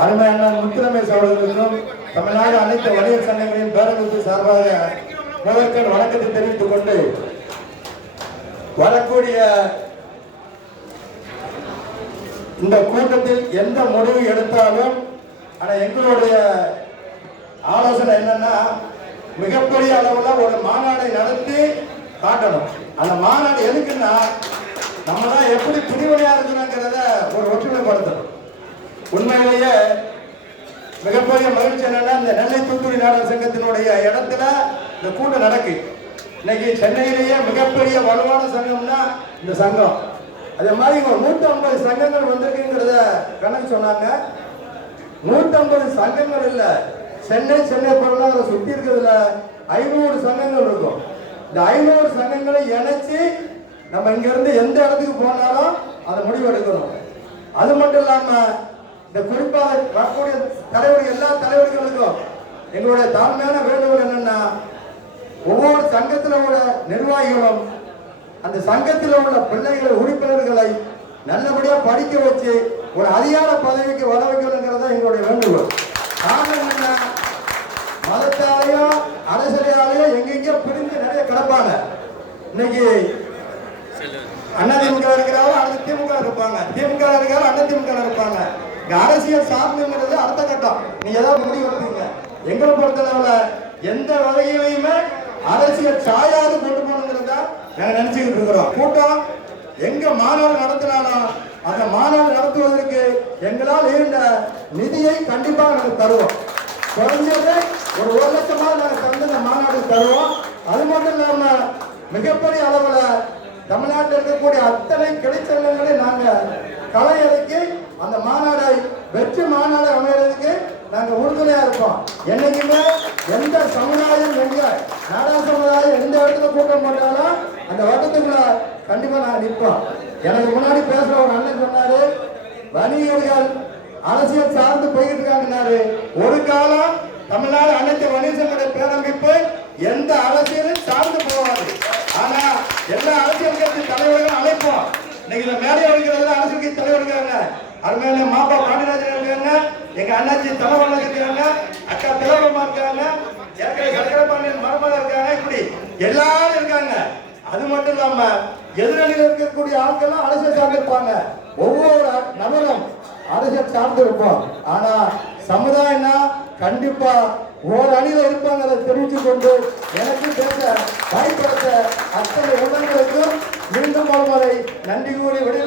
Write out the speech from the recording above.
அருமை அண்ணன் முத்துரமேஷ் அவர்களுக்கும் தமிழ்நாடு அனைத்து வணிகர் சங்கங்களின் பேரவைக்கு சார்பாக முதற்கண் வணக்கத்தை தெரிவித்துக் கொண்டு வரக்கூடிய இந்த கூட்டத்தில் எந்த முடிவு எடுத்தாலும் ஆனா எங்களுடைய ஆலோசனை என்னன்னா மிகப்பெரிய அளவுல ஒரு மாநாடை நடத்தி காட்டணும். அந்த மாநாடு எதுக்குன்னா நம்ம தான் எப்படி பிரிவினையா இருக்கணுங்கிறத ஒரு ஒற்றுமை உண்மையிலேயே மிகப்பெரிய மகிழ்ச்சி என்னன்னா இந்த நெல்லை தூத்துக்குடி நாடக சங்கத்தினுடைய இடத்துல இந்த கூட்டம் நடக்கு. இன்னைக்கு சென்னையிலேயே மிகப்பெரிய வலுவான சங்கம்னா இந்த சங்கம். அதே மாதிரி இங்க ஒரு நூத்தி ஐம்பது சங்கங்கள் வந்திருக்குங்கிறத கணக்கு சொன்னாங்க. நூத்தி ஐம்பது சங்கங்கள் இல்ல சென்னை சென்னை பொருளாதார சுத்தி இருக்கிறதுல ஐநூறு சங்கங்கள் இருக்கும். இந்த ஐநூறு சங்கங்களை இணைச்சு நம்ம இங்க இருந்து எந்த இடத்துக்கு போனாலும் அதை முடிவு எடுக்கணும் அது மட்டும் இல்லாம இந்த குறிப்பாக வரக்கூடிய தலைவர் எல்லா தலைவர்களுக்கும் எங்களுடைய தாழ்மையான வேண்டுகோள் என்னன்னா ஒவ்வொரு சங்கத்தில் உள்ள நிர்வாகிகளும் அந்த சங்கத்தில் உள்ள பிள்ளைகளை உறுப்பினர்களை நல்லபடியா படிக்க வச்சு ஒரு அதிகார பதவிக்கு வர வைக்கணுங்கிறது எங்களுடைய வேண்டுகோள். காரணம் என்ன மதத்தாலேயோ அரசியலாலேயோ எங்கெங்கயோ பிரிஞ்சு நிறைய கிடப்பாங்க. இன்னைக்கு அதிமுக இருக்கிறாரோ அடுத்து திமுக இருப்பாங்க. திமுக இருக்கிறாரோ அண்ணா திமுக இருப்பாங்க. இங்க அரசியல் சார்ந்துங்கிறது அடுத்த கட்டம். நீங்க ஏதாவது முடிவு எடுத்தீங்க எங்களை பொறுத்தளவுல எந்த வகையிலையுமே அரசியல் சாயாது கொண்டு போகணுங்கிறத நாங்க நினைச்சுக்கிட்டு இருக்கிறோம். கூட்டம் எங்க மாநாடு நடத்தினாலும் அந்த மாநாடு நடத்துவதற்கு எங்களால் இருந்த நிதியை கண்டிப்பாக நாங்கள் தருவோம். குறைஞ்சது ஒரு ஒரு லட்சமாக நாங்கள் தந்து இந்த மாநாடு தருவோம். அது மட்டும் இல்லாம மிகப்பெரிய அளவில் தமிழ்நாட்டில் இருக்கக்கூடிய அத்தனை கிடைச்சல்களை நாங்கள் கலையறைக்கு அந்த மாநாடை வெற்றி மாநாடு அமைகிறதுக்கு நாங்கள் உறுதுணையாக இருப்போம் என்னைக்குமே எந்த சமுதாயம் எங்க நாடா சமுதாயம் எந்த இடத்துல கூட்டம் போட்டாலும் அந்த வட்டத்துக்குள்ள கண்டிப்பாக நான் நிற்போம். எனக்கு முன்னாடி பேசுகிற ஒரு அண்ணன் சொன்னாரு வணிகர்கள் அரசியல் சார்ந்து போய்கிட்டு இருக்காங்கன்னாரு ஒரு காலம் தமிழ்நாடு அனைத்து வணிக பேரமைப்பு எந்த அரசியலும் சார்ந்து போவாது ஆனா எல்லா அரசியல் கட்சி தலைவர்களும் அழைப்போம். இன்னைக்கு இந்த மேலே இருக்கிறதுல அரசியல் கட்சி தலைவர் இருக்காங்க அருமையில மாப்பா பாண்டியராஜன் இருக்காங்க எங்க அண்ணாச்சி தலைவர்கள் இருக்காங்க அக்கா தலைவரமா இருக்காங்க ஏற்கனவே கலக்கர பாண்டியன் மரமதா இருக்காங்க இப்படி எல்லாரும் இருக்காங்க. அது மட்டும் இல்லாம எதிரணியில் இருக்கக்கூடிய ஆட்கள்லாம் அரசியல் சார்ந்திருப்பாங்க ஒவ்வொரு நபரும் அரசியல் சார்ந்து இருப்போம். ஆனா சமுதாயம்னா கண்டிப்பா ஒரு அணியில இருப்பாங்க அதை தெரிவித்துக் கொண்டு எனக்கு பேச பயன்படுத்த அத்தனை உடல்களுக்கும் மீண்டும் ஒருமுறை நன்றி கூறி விடைபெற